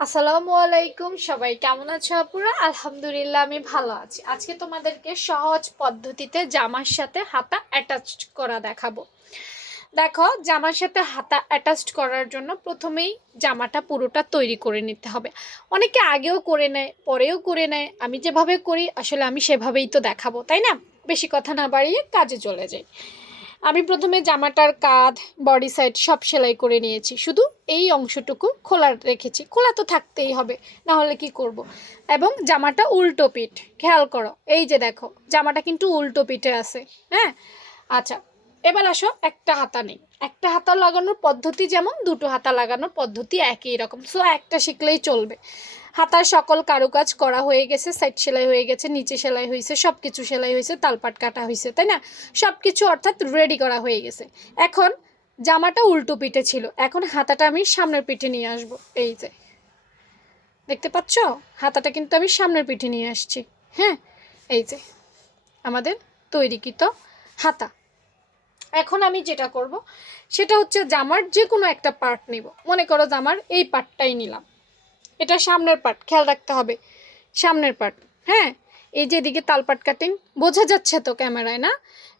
আসসালামু আলাইকুম, সবাই কেমন আছো আপুরা? আলহামদুলিল্লাহ আমি ভালো আছি। আজকে তোমাদেরকে সহজ পদ্ধতিতে জামার সাথে হাতা অ্যাটাচ করা দেখাবো। দেখো, জামার সাথে হাতা অ্যাটাচ করার জন্য প্রথমেই জামাটা পুরোটা তৈরি করে নিতে হবে। অনেকে আগেও করে নেয়, পরেও করে নেয়। আমি যেভাবে করি আসলে আমি সেভাবেই তো দেখাবো, তাই না? বেশি কথা না বাড়িয়ে কাজে চলে যাই। আমি প্রথমে জামাটার কাঁধ, বডি সাইড সব সেলাই করে নিয়েছি, শুধু এই অংশটুকু খোলা রেখেছি। খোলা তো থাকতেই হবে, না হলে কি করব। এবং জামাটা উল্টো পিঠ, খেয়াল করো, এই যে দেখো জামাটা কিন্তু উল্টো পিঠে আছে। হ্যাঁ, আচ্ছা, এবার আসো, একটা হাতা নেই। একটা হাতা লাগানোর পদ্ধতি যেমন, দুটো হাতা লাগানোর পদ্ধতি একই রকম, সো একটা শিখলেই চলবে। হাতার সকল কারুকাজ করা হয়ে গেছে, সাইড সেলাই হয়ে গেছে, নিচে সেলাই হয়েছে, সব কিছু সেলাই হয়েছে, তালপাট কাটা হয়েছে, তাই না? সব কিছু অর্থাৎ রেডি করা হয়ে গেছে। এখন জামাটা উল্টো পিঠে ছিল, এখন হাতাটা আমি সামনের পিঠে নিয়ে আসব। এই যে দেখতে পাচ্ছ, হাতাটা কিন্তু আমি সামনের পিঠে নিয়ে আসছি। হ্যাঁ, এই যে আমাদের তৈরিকৃত হাতা। এখন আমি যেটা করব সেটা হচ্ছে জামার যে কোনো একটা পার্ট নিব। মনে করো জামার এই পার্টটাই নিলাম, এটা সামনের পার্ট, খেয়াল রাখতে হবে সামনের পার্ট। হ্যাঁ, এই যে এদিকে তালপাট কাটিং বোঝা যাচ্ছে তো ক্যামেরায়, না?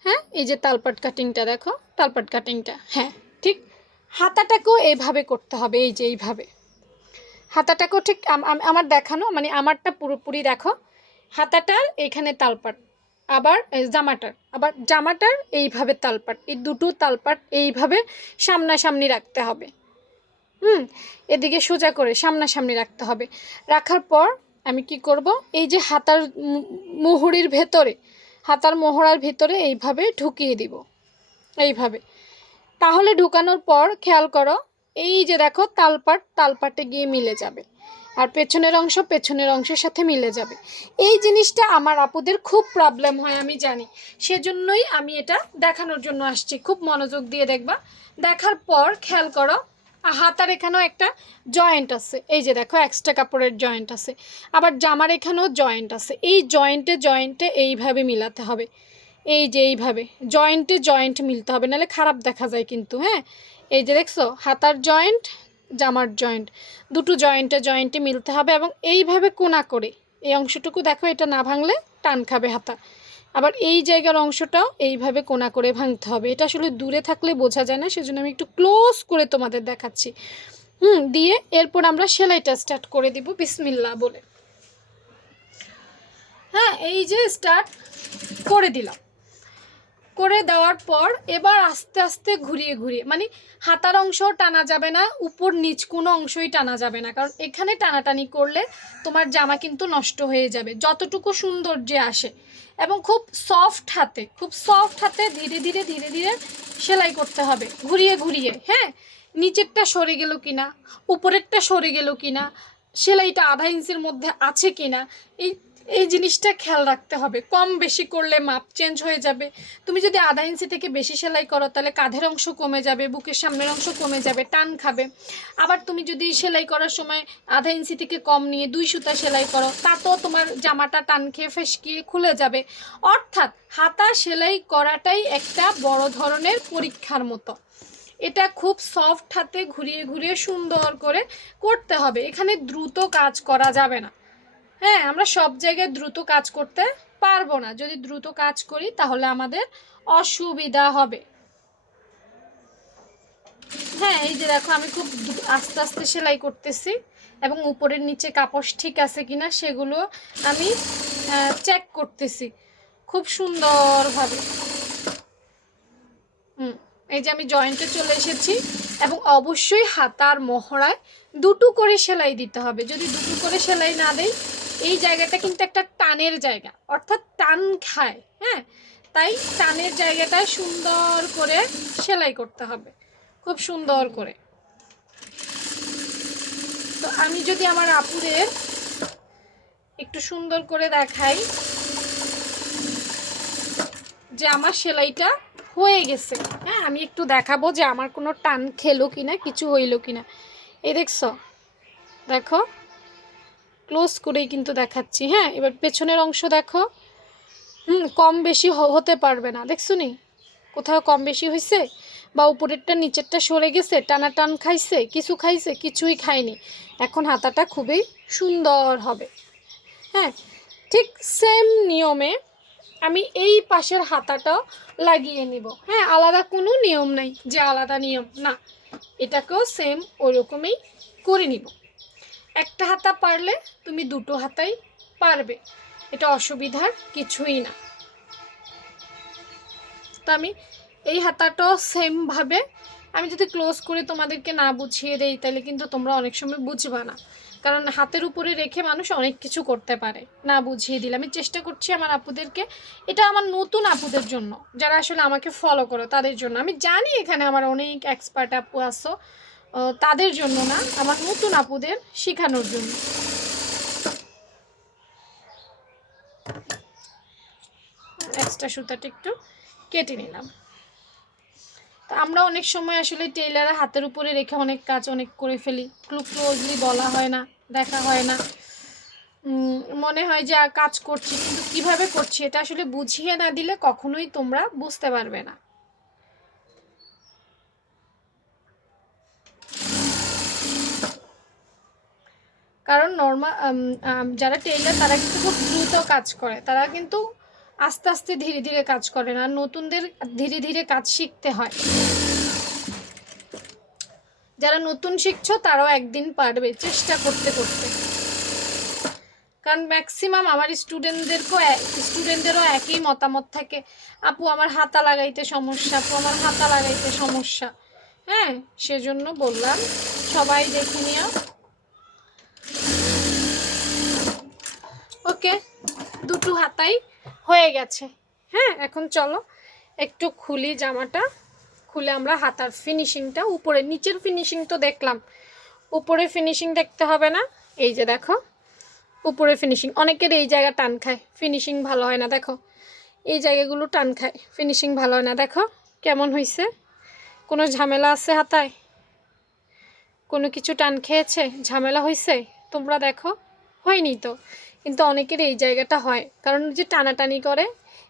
হ্যাঁ, এই যে তালপাট কাটিংটা দেখো, তালপাট কাটিংটা। হ্যাঁ, ঠিক। হাতাটাকেও এইভাবে করতে হবে, এই যে এইভাবে হাতাটাকেও ঠিক আমার দেখানো, মানে আমারটা পুরোপুরি দেখো। হাতাটার এখানে তালপাট, আবার জামাটার এইভাবে তালপাট, এই দুটো তালপাট এইভাবে সামনাসামনি রাখতে হবে। এদিকে সোজা করে সামনাসামনি রাখতে হবে। রাখার পর আমি কি করব, এই যে হাতার মুহুরির ভেতরে, হাতার মোহরার ভিতরে এইভাবে ঢুকিয়ে দিব, এইভাবে। তাহলে ঢুকানোর পর খেয়াল করো, এই যে দেখো তালপাটে গিয়ে মিলে যাবে, আর পেছনের অংশের সাথে মিলে যাবে। এই জিনিসটা আমার আপুদের খুব প্রবলেম হয়, আমি জানি। সেজন্যই আমি এটা দেখানোর জন্য আসছি। খুব মনোযোগ দিয়ে দেখবা। দেখার পর খেয়াল করো, হাতার এখানেও একটা জয়েন্ট আছে, এই যে দেখো এক্সট্রা কাপড়ের জয়েন্ট আছে। আবার জামার এখানেও জয়েন্ট আছে, এই জয়েন্টে এইভাবে মিলাতে হবে। এই যে এইভাবে জয়েন্ট মিলতে হবে, নাহলে খারাপ দেখা যায় কিন্তু। হ্যাঁ, এই যে দেখছো হাতার জয়েন্ট, জামার জয়েন্ট, দুটো জয়েন্টে মিলতে হবে। এবং এইভাবে কোনা করে এই অংশটুকু দেখো, এটা না ভাঙলে টান খাবে হাতা। আবার এই জায়গার অংশটাও এইভাবে কোনা করে ভাঙতে হবে। এটা আসলে দূরে থাকলে বোঝা যায় না, সেজন্য আমি একটু ক্লোজ করে তোমাদের দেখাচ্ছি। দিয়ে এরপর আমরা সেলাইটা স্টার্ট করে দিব বিসমিল্লাহ বলে। হ্যাঁ, এই যে স্টার্ট করে দিলাম। করে দেওয়ার পর এবার আস্তে আস্তে ঘুরিয়ে ঘুরিয়ে, মানে হাতার অংশও টানা যাবে না, উপর নিচ কোনো অংশই টানা যাবে না, কারণ এখানে টানাটানি করলে তোমার জামা কিন্তু নষ্ট হয়ে যাবে, যতটুকু সৌন্দর্যে আসে। এবং খুব সফট হাতে ধীরে ধীরে ধীরে ধীরে সেলাই করতে হবে, ঘুরিয়ে ঘুরিয়ে। হ্যাঁ, নিচেরটা সরে গেল কিনা, উপরেরটা সরে গেল কিনা, সেলাইটা আধা ইঞ্চির মধ্যে আছে কিনা, এই এই জিনিসটা খেয়াল রাখতে হবে। কম বেশি করলে মাপ চেঞ্জ হয়ে যাবে। তুমি যদি আধা ইঞ্চি থেকে বেশি সেলাই করো, তাহলে কাঁধের অংশ কমে যাবে, বুকের সামনের অংশ কমে যাবে, টান খাবে। আবার তুমি যদি সেলাই করার সময় আধা ইঞ্চি থেকে কম নিয়ে 2 সুতা সেলাই করো, তাতেও তোমার জামাটা টান খেয়ে ফেসকিয়ে খুলে যাবে। অর্থাৎ হাতা সেলাই করাটাই একটা বড় ধরনের পরীক্ষার মতো। এটা খুব সফট হাতে ঘুরিয়ে ঘুরিয়ে সুন্দর করে করতে হবে। এখানে দ্রুত কাজ করা যাবে না। হ্যাঁ, আমরা সব জায়গায় দ্রুত কাজ করতে পারবো না। যদি দ্রুত কাজ করি তাহলে আমাদের অসুবিধা হবে। হ্যাঁ, এই যে দেখো আমি খুব আস্তে আস্তে সেলাই করতেছি, এবং উপরের নিচে কাপড় ঠিক আছে কিনা সেগুলো আমি চেক করতেছি খুব সুন্দরভাবে। এই যে আমি জয়েন্টে চলে এসেছি, এবং অবশ্যই হাতার মহড়ায় দুটো করে সেলাই দিতে হবে। যদি দুটো করে সেলাই না দেই, এই জায়গাটা কিন্তু একটা টানের জায়গা, অর্থাৎ টান খায়। হ্যাঁ, তাই টানের জায়গাটায় সুন্দর করে সেলাই করতে হবে, খুব সুন্দর করে। তো আমি যদি আমার আপুদের একটু সুন্দর করে দেখাই যে আমার সেলাইটা হয়ে গেছে। হ্যাঁ, আমি একটু দেখাবো যে আমার কোনো টান খেলো কিনা, কিছু হইলো কিনা। এই দেখছো, দেখো ক্লোজ করেই কিন্তু দেখাচ্ছি। হ্যাঁ, এবার পেছনের অংশ দেখো। কম বেশি হতে পারবে না, দেখছো নি কোথাও কম বেশি হয়েছে? বা উপরেরটা নিচেরটা সরে গেছে, টানা টান খাইছে, কিছুই খায়নি। এখন হাতাটা খুবই সুন্দর হবে। হ্যাঁ, ঠিক সেম নিয়মে আমি এই পাশের হাতাটাও লাগিয়ে নিব। হ্যাঁ, আলাদা কোনো নিয়ম নাই যে আলাদা নিয়ম না, এটাকেও সেম ওরকমই করে নিব। একটা হাতা পারলে তুমি দুটো হাতাই পারবে, এটা অসুবিধার কিছুই না। তো আমি এই হাতাটাও সেমভাবে, আমি যদি ক্লোজ করে তোমাদেরকে না বুঝিয়ে দেই তাহলে কিন্তু তোমরা অনেক সময় বুঝবা না, কারণ হাতের উপরে রেখে মানুষ অনেক কিছু করতে পারে না বুঝিয়ে দিলে। আমি চেষ্টা করছি আমার আপুদেরকে, এটা আমার নতুন আপুদের জন্য, যারা আসলে আমাকে ফলো করো তাদের জন্য। আমি জানি এখানে আমার অনেক এক্সপার্ট আপু আসো, তাদের জন্য না, আমার নতুন আপুদের শেখানোর জন্য। এক্সট্রা সুতাটা একটু কেটে নিলাম। তো আমরা অনেক সময় আসলে টেইলাররা হাতের উপরে রেখে অনেক কাজ অনেক করে ফেলি, ক্লোজলি বলা হয় না, দেখা হয় না, মনে হয় যে কাজ করছি, কিন্তু কিভাবে করছি এটা আসলে বুঝিয়ে না দিলে কখনোই তোমরা বুঝতে পারবে না। কারণ নর্মাল যারা টেইলার তারা কিন্তু খুব দ্রুত কাজ করে, তারা কিন্তু আস্তে আস্তে ধীরে ধীরে কাজ করে না, নতুনদের ধীরে ধীরে কাজ শিখতে হয়। যারা নতুন শিখছো তারাও একদিন পারবে চেষ্টা করতে করতে, কারণ ম্যাক্সিমাম আমার স্টুডেন্টদেরও একই মতামত থাকে, আপু আমার হাতা লাগাইতে সমস্যা, আপু আমার হাতা লাগাইতে সমস্যা। হ্যাঁ, সেজন্য বললাম সবাই দেখে নিও। ওকে, দুটো হাতাই হয়ে গেছে। হ্যাঁ, এখন চলো একটু খুলি জামাটা, খুলে আমরা হাতার ফিনিশিংটা, উপরে নিচের ফিনিশিং তো দেখলাম, উপরে ফিনিশিং দেখতে হবে না। এই যে দেখো উপরে ফিনিশিং, অনেকের এই জায়গা টান খায়, ফিনিশিং ভালো হয় না, দেখো এই জায়গাগুলো টান খায়, ফিনিশিং ভালো হয় না। দেখো কেমন হয়েছে, কোনো ঝামেলা আছে হাতায়, কোনো কিছু টান খেয়েছে, ঝামেলা হয়েছে, তোমরা দেখো হয়নি তো। কিন্তু অনেকের এই জায়গাটা হয়, কারণ যে টানাটানি করে,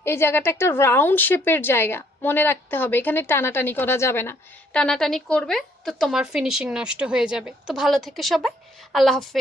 এই জায়গাটা একটা রাউন্ড শেপের জায়গা, মনে রাখতে হবে এখানে টানাটানি করা যাবে না, টানাটানি করবে তো তোমার ফিনিশিং নষ্ট হয়ে যাবে। তো ভালো থেকে সবাই, আল্লাহ হাফেজ।